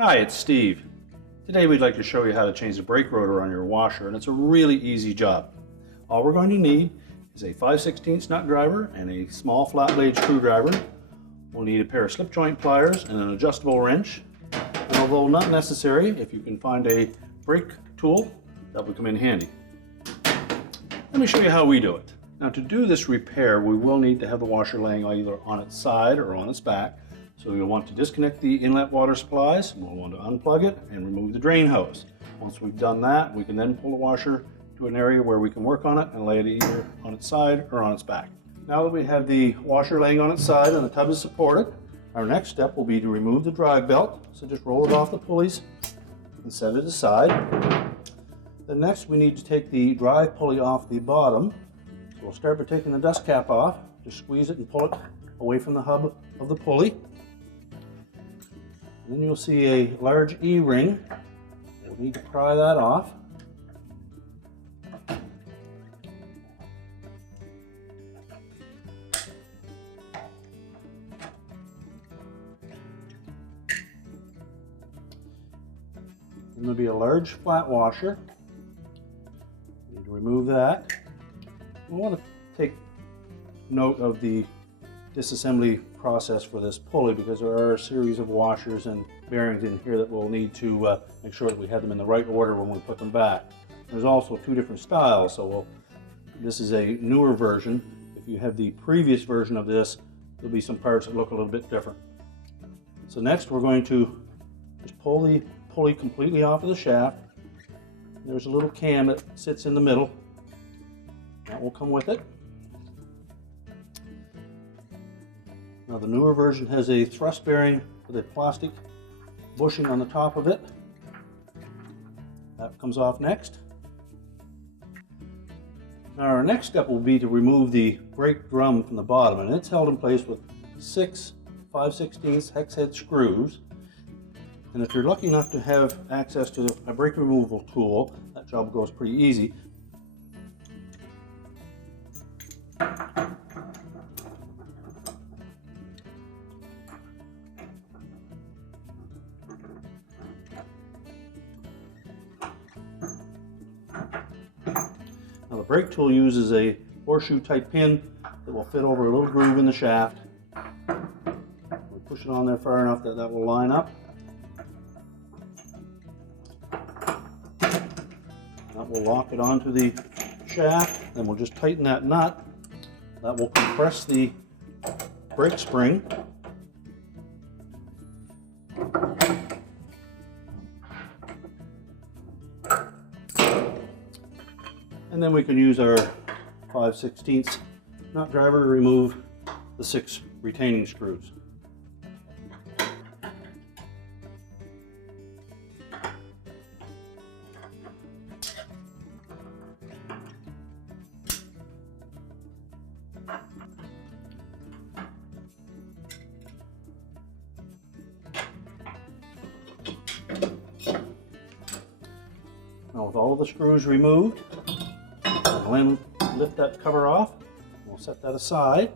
Hi, it's Steve. Today we'd like to show you how to change the brake rotor on your washer, and it's a really easy job. All we're going to need is a 5/16 nut driver and a small flat blade screwdriver. We'll need a pair of slip joint pliers and an adjustable wrench. And although not necessary, if you can find a brake tool, that would come in handy. Let me show you how we do it. Now, to do this repair, we will need to have the washer laying either on its side or on its back. So you'll want to disconnect the inlet water supplies, and we'll want to unplug it and remove the drain hose. Once we've done that, we can then pull the washer to an area where we can work on it and lay it either on its side or on its back. Now that we have the washer laying on its side and the tub is supported, our next step will be to remove the drive belt. So just roll it off the pulleys and set it aside. Then next we need to take the drive pulley off the bottom. So we'll start by taking the dust cap off. Just squeeze it and pull it away from the hub of the pulley. Then you'll see a large E-ring. We'll need to pry that off. Then there'll be a large flat washer. Need to remove that. We want to take note of the disassembly process for this pulley because there are a series of washers and bearings in here that we'll need to make sure that we have them in the right order when we put them back. There's also two different styles, so this is a newer version. If you have the previous version of this, there'll be some parts that look a little bit different. So next we're going to just pull the pulley completely off of the shaft. There's a little cam that sits in the middle. That will come with it. Now the newer version has a thrust bearing with a plastic bushing on the top of it. That comes off next. Now our next step will be to remove the brake drum from the bottom, and it's held in place with 6 5/16 hex head screws. And if you're lucky enough to have access to a brake removal tool, that job goes pretty easy. Now the brake tool uses a horseshoe type pin that will fit over a little groove in the shaft. We push it on there far enough that that will line up. That will lock it onto the shaft. Then we'll just tighten that nut. That will compress the brake spring. And then we can use our 5/16 nut driver to remove the 6 retaining screws. Now with all of the screws removed, we'll then lift that cover off. We'll set that aside.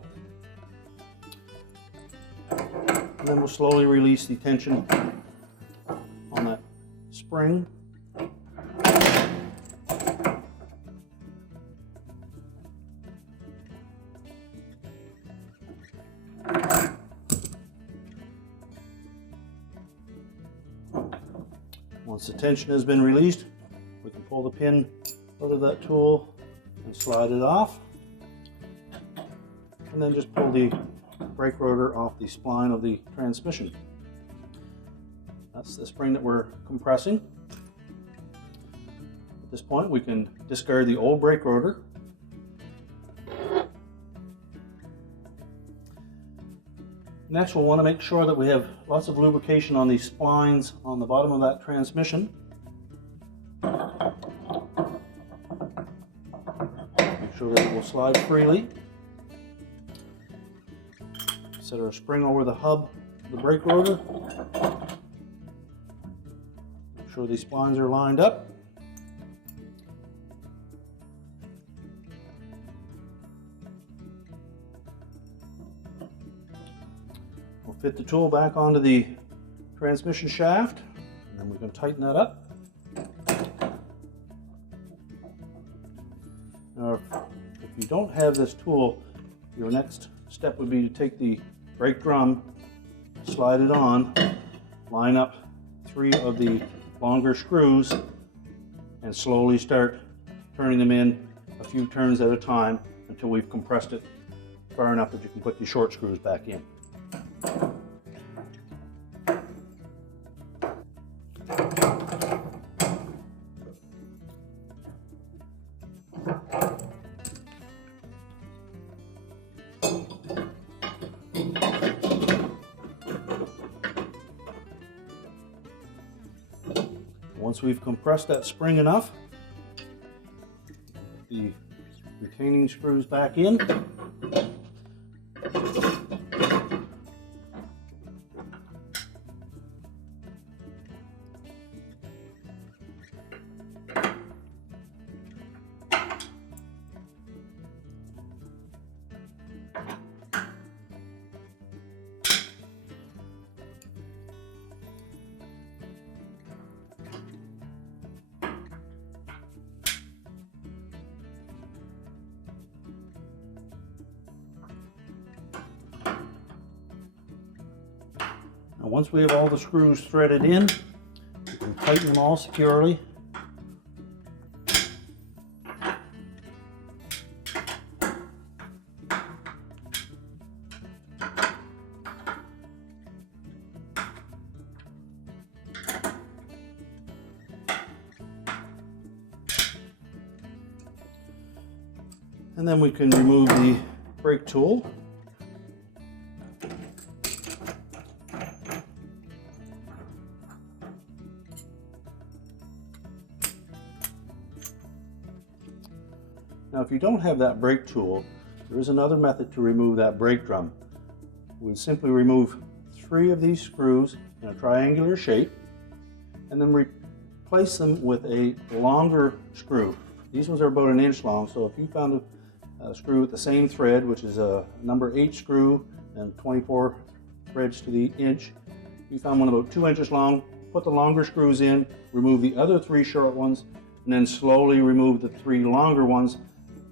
And then we'll slowly release the tension on that spring. Once the tension has been released, we can pull the pin out of that tool and slide it off, and then just pull the brake rotor off the spline of the transmission. That's the spring that we're compressing. At this point we can discard the old brake rotor. Next we'll want to make sure that we have lots of lubrication on the splines on the bottom of that transmission. Make sure that it will slide freely. Set our spring over the hub of the brake rotor. Make sure these splines are lined up. We'll fit the tool back onto the transmission shaft. And then we can tighten that up. Now, if you don't have this tool, your next step would be to take the brake drum, slide it on, line up 3 of the longer screws, and slowly start turning them in a few turns at a time until we've compressed it far enough that you can put the short screws back in. Once we've compressed that spring enough, the retaining screws back in. Now once we have all the screws threaded in, we can tighten them all securely. And then we can remove the brake tool. Now, if you don't have that brake tool, there is another method to remove that brake drum. We would simply remove 3 of these screws in a triangular shape and then replace them with a longer screw. These ones are about 1 inch long, so if you found a screw with the same thread, which is a number 8 screw and 24 threads to the inch, you found one about 2 inches long, put the longer screws in, remove the other 3 short ones, and then slowly remove the 3 longer ones.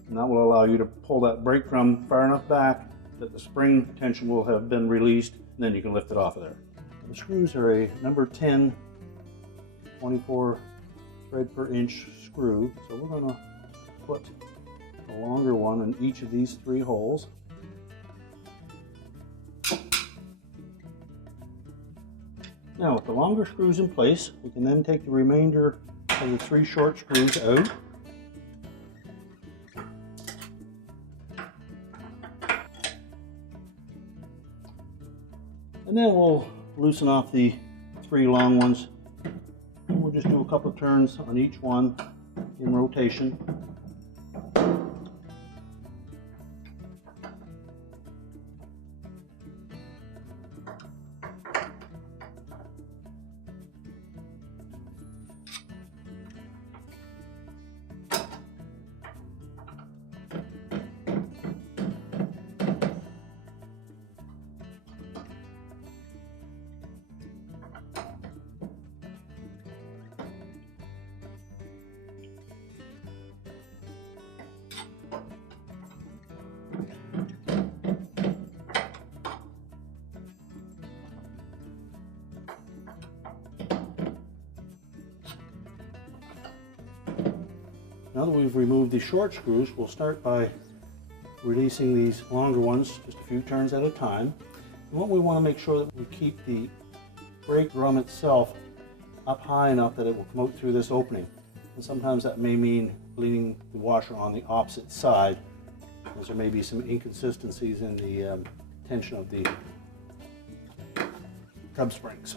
And that will allow you to pull that brake drum far enough back that the spring tension will have been released, and then you can lift it off of there. The screws are a number 10, 24 thread per inch screw. So we're going to put a longer one in each of these 3 holes. Now with the longer screws in place, we can then take the remainder of the 3 short screws out. And then we'll loosen off the 3 long ones. And we'll just do a couple of turns on each one in rotation. Now that we've removed the short screws, we'll start by releasing these longer ones just a few turns at a time. And what we want to make sure that we keep the brake drum itself up high enough that it will come out through this opening. And sometimes that may mean leaning the washer on the opposite side, as there may be some inconsistencies in the tension of the hub springs.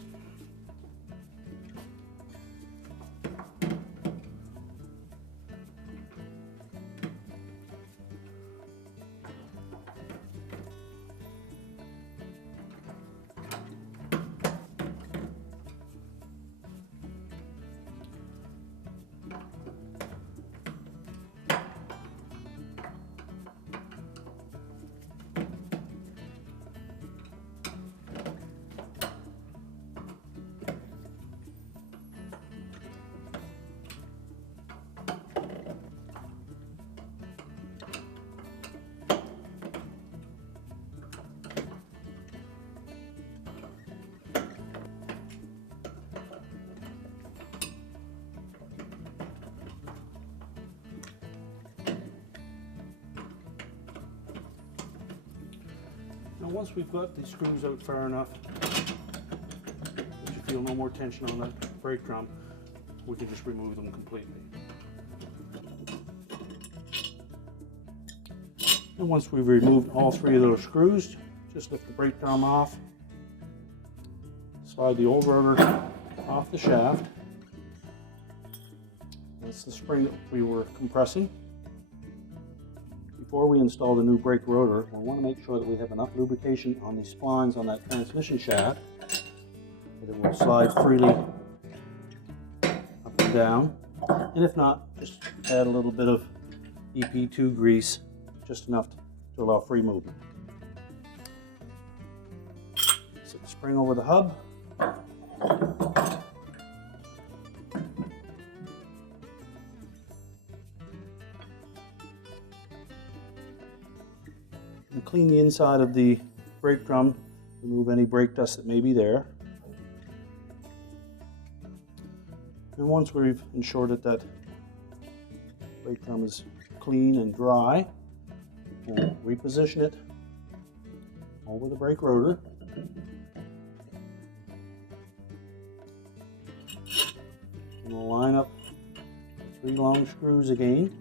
Once we've got the screws out far enough that you feel no more tension on that brake drum, we can just remove them completely. And once we've removed all 3 of those screws, just lift the brake drum off, slide the old rotor off the shaft. That's the spring that we were compressing. Before we install the new brake rotor, we want to make sure that we have enough lubrication on the splines on that transmission shaft that it will slide freely up and down. And if not, just add a little bit of EP2 grease, just enough to allow free movement. Set the spring over the hub. And clean the inside of the brake drum, remove any brake dust that may be there. And once we've ensured that brake drum is clean and dry, we'll reposition it over the brake rotor. And we'll line up 3 long screws again.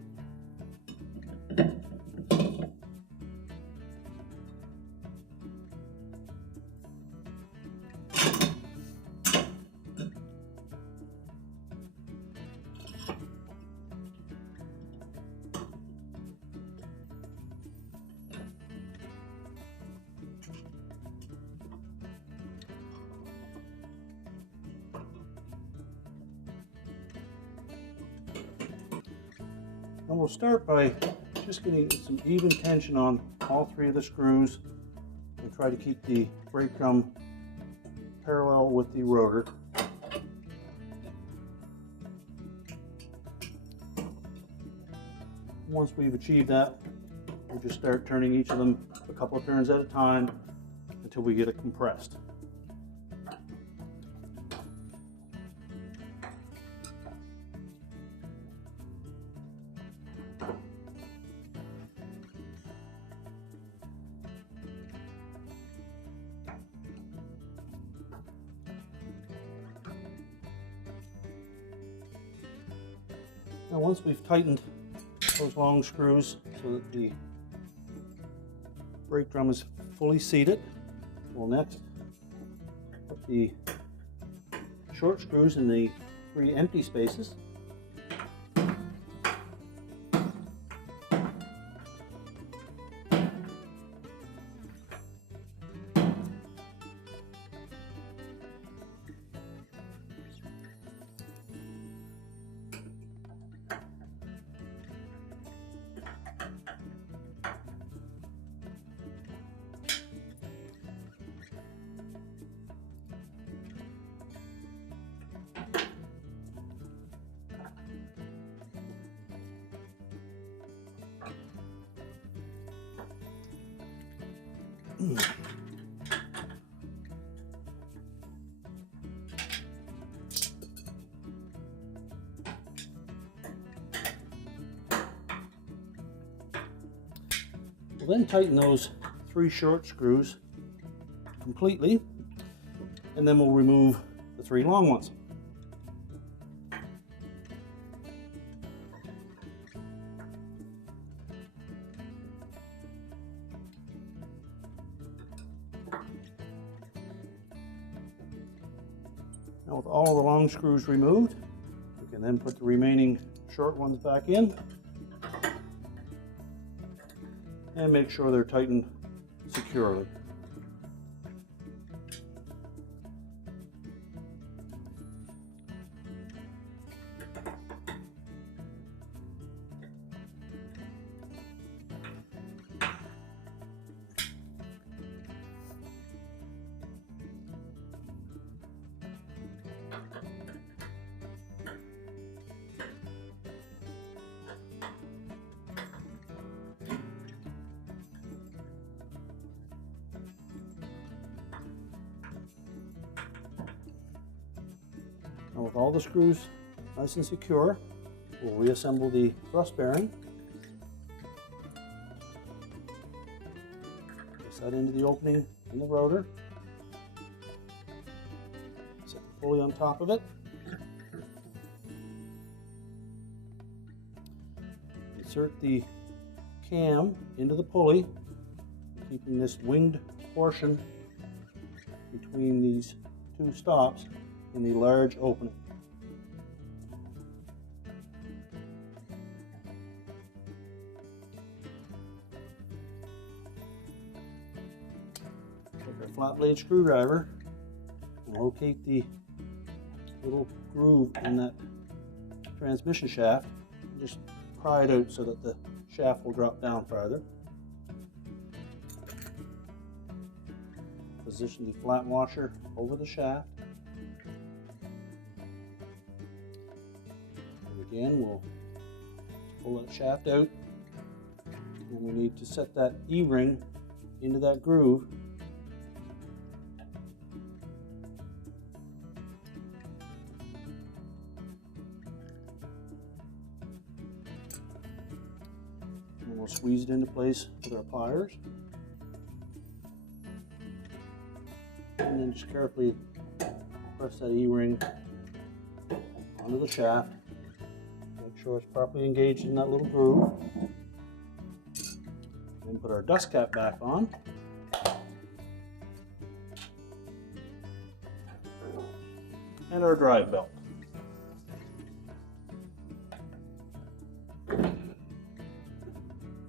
And we'll start by just getting some even tension on all 3 of the screws and try to keep the brake drum parallel with the rotor. Once we've achieved that, we'll just start turning each of them a couple of turns at a time until we get it compressed. Now once we've tightened those long screws so that the brake drum is fully seated, we'll next put the short screws in the 3 empty spaces. We'll then tighten those 3 short screws completely, and then we'll remove the 3 long ones. Now with all the long screws removed, we can then put the remaining short ones back in and make sure they're tightened securely. Now with all the screws nice and secure, we'll reassemble the thrust bearing. Place that into the opening in the rotor. Set the pulley on top of it. Insert the cam into the pulley, keeping this winged portion between these two stops in the large opening. Take our flat blade screwdriver and locate the little groove in that transmission shaft. Just pry it out so that the shaft will drop down farther. Position the flat washer over the shaft. And again, we'll pull that shaft out, and we need to set that E-ring into that groove. And we'll squeeze it into place with our pliers. And then just carefully press that E-ring onto the shaft. Make sure it's properly engaged in that little groove. Then put our dust cap back on. And our drive belt.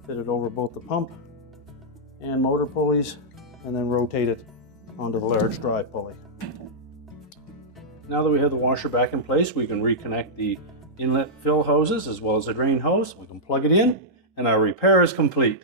Fit it over both the pump and motor pulleys, and then rotate it onto the large drive pulley. Now that we have the washer back in place, we can reconnect the inlet fill hoses as well as the drain hose. We can plug it in, and our repair is complete.